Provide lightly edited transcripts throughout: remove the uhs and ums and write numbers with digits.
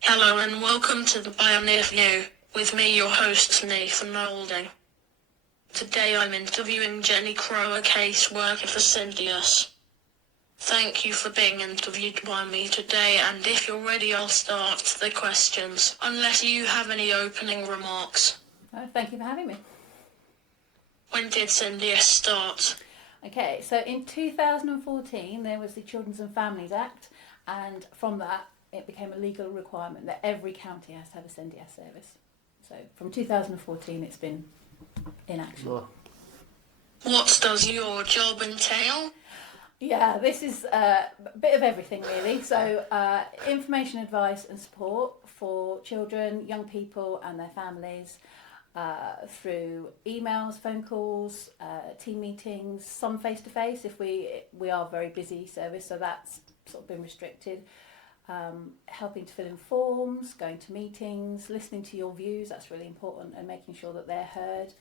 Hello and welcome to the Pioneer View, with me, your host, Nathan Olding. Today I'm interviewing Jenny Crowe, a caseworker for SENDIASS. Thank you for being interviewed by me today, and if you're ready, I'll start the questions, unless you have any opening remarks. Thank you for having me. When did SENDIASS start? Okay, so in 2014 there was the Children's and Families Act, and from that it became a legal requirement that every county has to have a SENDIASS service. So from 2014 it's been in action. What does your job entail? Yeah, this is a bit of everything really. So information, advice and support for children, young people and their families through emails, phone calls, team meetings, some face-to-face if we are a very busy service, so that's sort of been restricted. Helping to fill in forms, going to meetings, listening to your views, that's really important, and making sure that they're heard.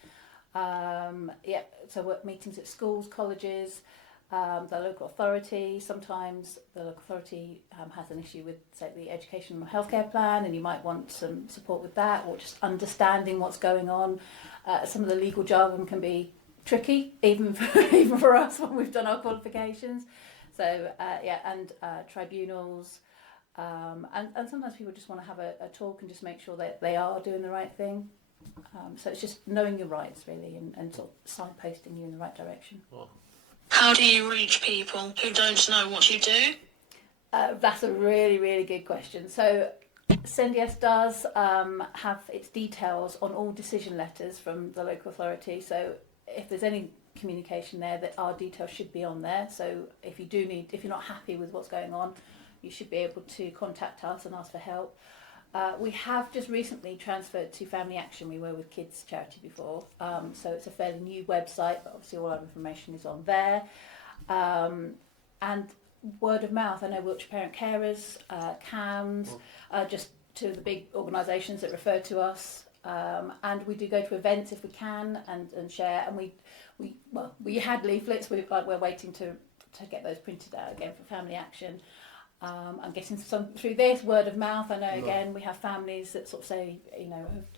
So work meetings at schools, colleges, the local authority. Sometimes the local authority has an issue with, say, the education and healthcare plan, and you might want some support with that, or just understanding what's going on. Some of the legal jargon can be tricky, even for us when we've done our qualifications. So and tribunals. And sometimes people just want to have a talk and just make sure that they are doing the right thing. So it's just knowing your rights really, and sort of signposting you in the right direction. How do you reach people who don't know what you do? That's a really, really good question. So SENDIASS does have its details on all decision letters from the local authority. So if there's any communication there, that our details should be on there. So if you're not happy with what's going on, you should be able to contact us and ask for help. We have just recently transferred to Family Action. We were with Kids Charity before, so it's a fairly new website, but obviously all our information is on there. And word of mouth, I know Wiltshire Parent Carers, CAMS, just two of the big organisations that refer to us. And we do go to events if we can and share. And we had leaflets. We're waiting to get those printed out again for Family Action. I'm getting some through this word of mouth. I know again we have families that sort of say,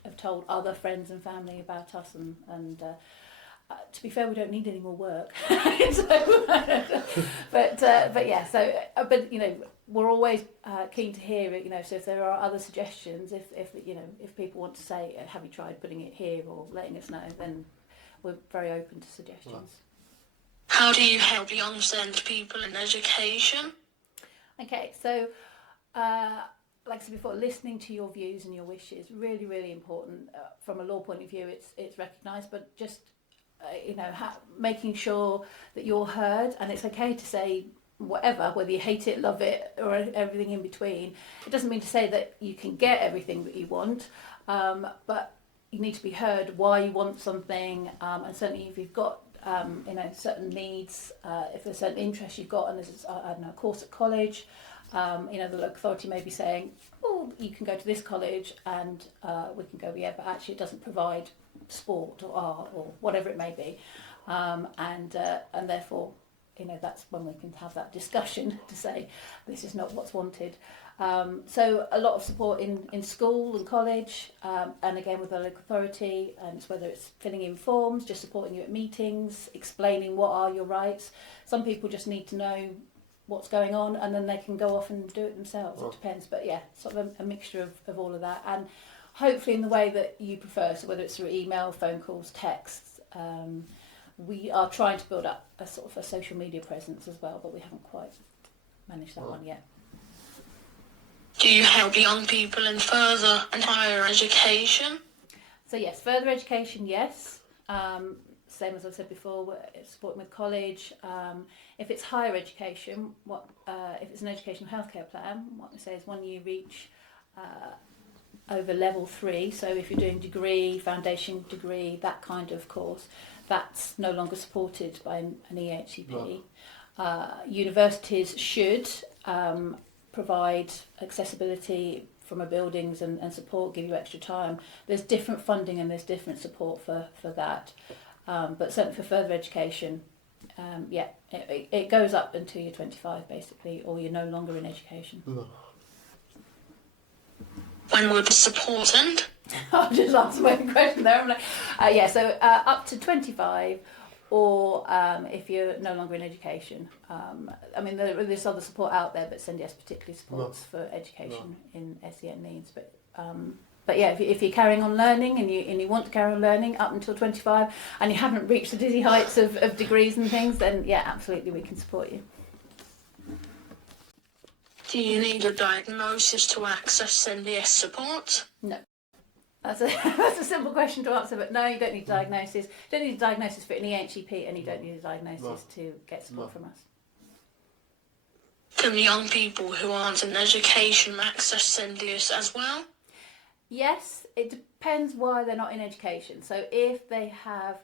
have told other friends and family about us, and to be fair, we don't need any more work. But we're always keen to hear it. So if there are other suggestions, if people want to say, have you tried putting it here or letting us know, then we're very open to suggestions. How do you help young SEND people in education? Okay, so like I said before, listening to your views and your wishes is really, really important. From a law point of view, it's recognised, but just making sure that you're heard, and it's okay to say whatever, whether you hate it, love it, or everything in between. It doesn't mean to say that you can get everything that you want, but you need to be heard why you want something, and certainly if you've got certain needs, if there's certain interests you've got, and there's a course at college, the local authority may be saying, oh, you can go to this college, and we can go, but actually it doesn't provide sport or art or whatever it may be, and therefore that's when we can have that discussion to say this is not what's wanted. So a lot of support in school and college, and again with the local authority, and whether it's filling in forms, just supporting you at meetings, explaining what are your rights. Some people just need to know what's going on, and then they can go off and do it themselves. It depends, but sort of a mixture of all of that, and hopefully in the way that you prefer, so whether it's through email, phone calls, texts. We are trying to build up a sort of a social media presence as well, but we haven't quite managed that one yet. Do you help young people in further and higher education? So yes, further education, yes. Same as I said before, we're supporting with college. If it's higher education, if it's an educational healthcare plan, what we say is when you reach over level 3, so if you're doing degree, foundation degree, that kind of course, that's no longer supported by an EHCP. Universities should provide accessibility from a buildings and support, give you extra time. There's different funding and there's different support for that. But certainly for further education, it goes up until you're 25 basically, or you're no longer in education. When will the support end? I'll just answer my question there. I'm like, so up to 25, or if you're no longer in education. I mean, there's other support out there, but SENDIASS particularly supports for education in SEN needs. But yeah, if you're carrying on learning and you want to carry on learning up until 25, and you haven't reached the dizzy heights of degrees and things, then yeah, absolutely we can support you. Do you need a diagnosis to access SENDIASS support? No. That's a simple question to answer, but no, you don't need a diagnosis. You don't need a diagnosis for an EHCP, and you don't need a diagnosis to get support from us. Can young people who aren't in education access SENDIASS as well? Yes, it depends why they're not in education. So if they have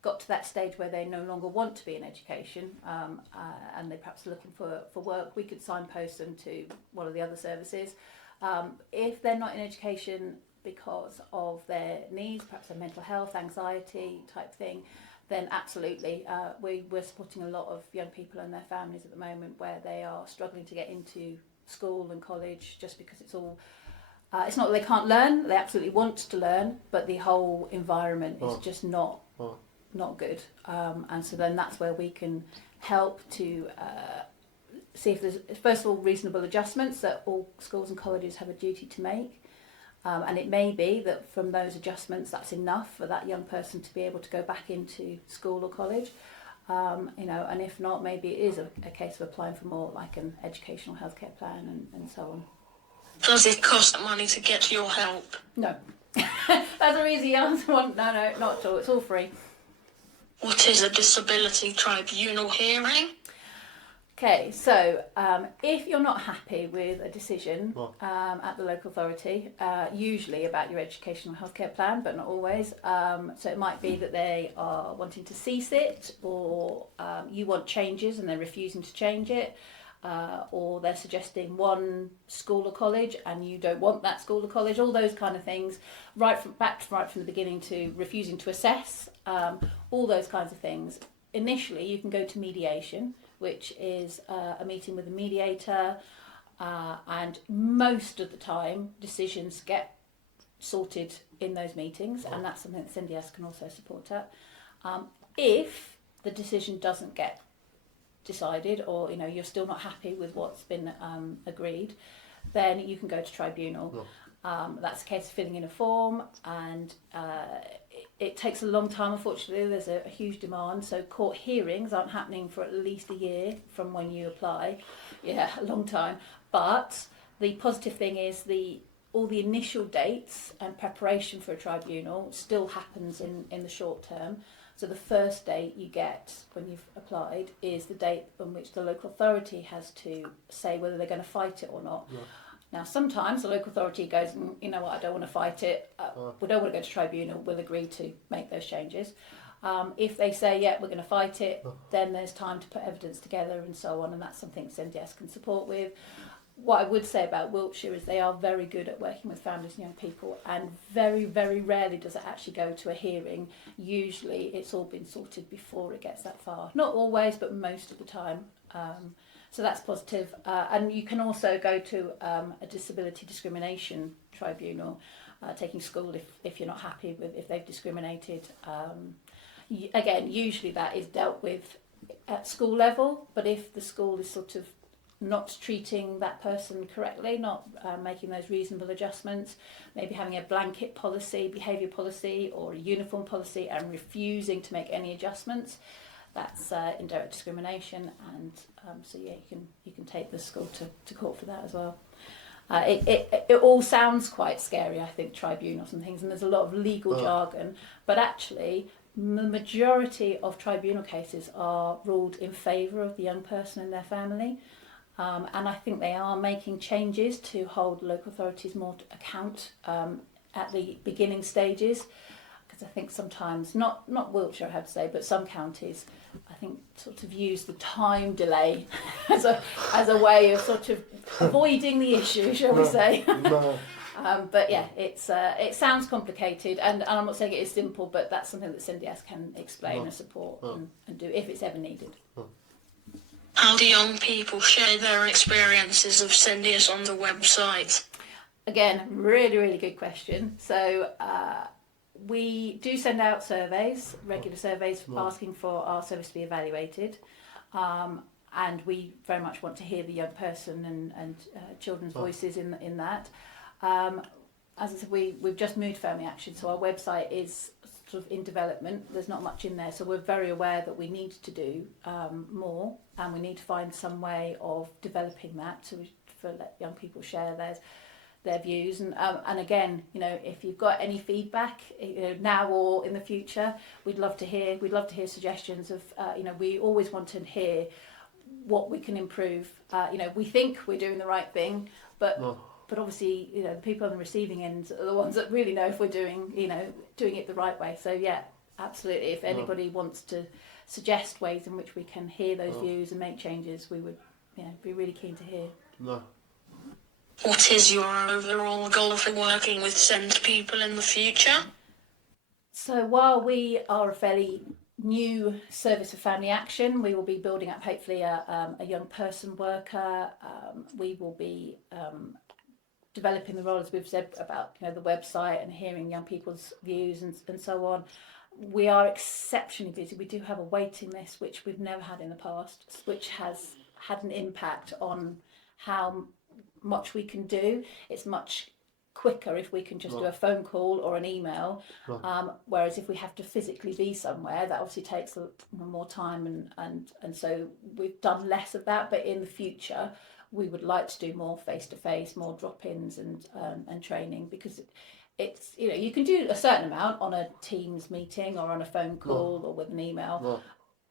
got to that stage where they no longer want to be in education, and they're perhaps looking for work, we could signpost them to one of the other services. If they're not in education because of their needs, perhaps their mental health, anxiety type thing, then absolutely. We're supporting a lot of young people and their families at the moment where they are struggling to get into school and college just because it's all... it's not that they can't learn, they absolutely want to learn, but the whole environment is just not good. And so then that's where we can help to see if there's, first of all, reasonable adjustments that all schools and colleges have a duty to make. And it may be that from those adjustments that's enough for that young person to be able to go back into school or college. And if not, maybe it is a case of applying for more like an educational healthcare plan and so on. Does it cost money to get your help? No. That's a easy answer. No, not at all. It's all free. What is a disability tribunal hearing? Okay, so if you're not happy with a decision at the local authority, usually about your educational healthcare plan, but not always, so it might be that they are wanting to cease it, or you want changes and they're refusing to change it, or they're suggesting one school or college and you don't want that school or college, all those kind of things, right from the beginning to refusing to assess, all those kinds of things. Initially, you can go to mediation, which is a meeting with a mediator, and most of the time decisions get sorted in those meetings, and that's something that SENDIASS can also support at. If the decision doesn't get decided, or you're still not happy with what's been agreed, then you can go to tribunal. That's a case of filling in a form, and it takes a long time, unfortunately. There's a huge demand, so court hearings aren't happening for at least a year from when you apply. Yeah, a long time. But the positive thing is all the initial dates and preparation for a tribunal still happens in the short term. So the first date you get when you've applied is the date on which the local authority has to say whether they're going to fight it or not. Yeah. Now, sometimes the local authority goes, you know what, I don't want to fight it, we don't want to go to tribunal, we'll agree to make those changes. If they say, yeah, we're going to fight it, then there's time to put evidence together and so on, and that's something SENDIASS can support with. What I would say about Wiltshire is they are very good at working with families and young people, and very, very rarely does it actually go to a hearing. Usually it's all been sorted before it gets that far. Not always, but most of the time. So that's positive. And you can also go to a disability discrimination tribunal, taking school if you're not happy with if they've discriminated. Again, usually that is dealt with at school level, but if the school is sort of not treating that person correctly, not making those reasonable adjustments, maybe having a blanket policy, behaviour policy, or a uniform policy, and refusing to make any adjustments, that's indirect discrimination, and so yeah, you can take the school to court for that as well. It all sounds quite scary, I think, tribunals and things, and there's a lot of legal jargon, but actually the majority of tribunal cases are ruled in favour of the young person and their family. And I think they are making changes to hold local authorities more to account at the beginning stages, because I think sometimes, not Wiltshire I have to say, but some counties I think sort of use the time delay as a way of sort of avoiding the issue, shall we say. But yeah, it sounds complicated, and I'm not saying it is simple, but that's something that SENDIASS can explain and support and do if it's ever needed. How do young people share their experiences of SENDIASS on the website? Again, really, really good question. So we do send out surveys, regular surveys, asking for our service to be evaluated. And we very much want to hear the young person and children's voices in that. As I said, we've just moved Family Action, so our website is sort of in development. There's not much in there, so we're very aware that we need to do more, and we need to find some way of developing that for let young people share their views. And again, you know, if you've got any feedback, you know, now or in the future, we'd love to hear suggestions of, you know, we always want to hear what we can improve. You know, we think we're doing the right thing, but obviously, you know, the people on the receiving end are the ones that really know if we're doing it the right way. So yeah, absolutely. If anybody wants to suggest ways in which we can hear those views and make changes, we would, you know, be really keen to hear. What is your overall goal for working with SEND people in the future? So while we are a fairly new service of Family Action, we will be building up hopefully a young person worker. We will be developing the role, as we've said, about, you know, the website and hearing young people's views and so on. We are exceptionally busy. We do have a waiting list, which we've never had in the past, which has had an impact on how much we can do. It's much quicker if we can just do a phone call or an email, whereas if we have to physically be somewhere, that obviously takes more time, and so we've done less of that. But in the future, we would like to do more face-to-face, more drop-ins and training, because it's, you know, you can do a certain amount on a Teams meeting or on a phone call or with an email,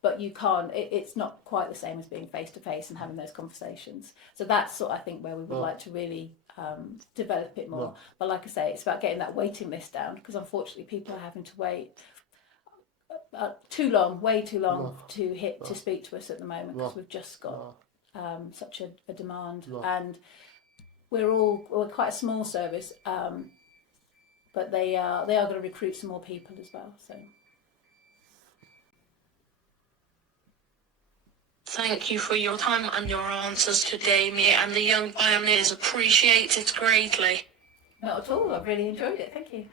but you can't, it's not quite the same as being face-to-face and having those conversations. So that's sort of, I think, where we would like to really develop it more. But like I say, it's about getting that waiting list down, because unfortunately people are having to wait way too long to speak to us at the moment, because we've just got such a demand, and we're quite a small service, but they are going to recruit some more people as well. So thank you for your time and your answers today. Me and the young pioneers appreciate it greatly. not at all, I've really enjoyed it, thank you.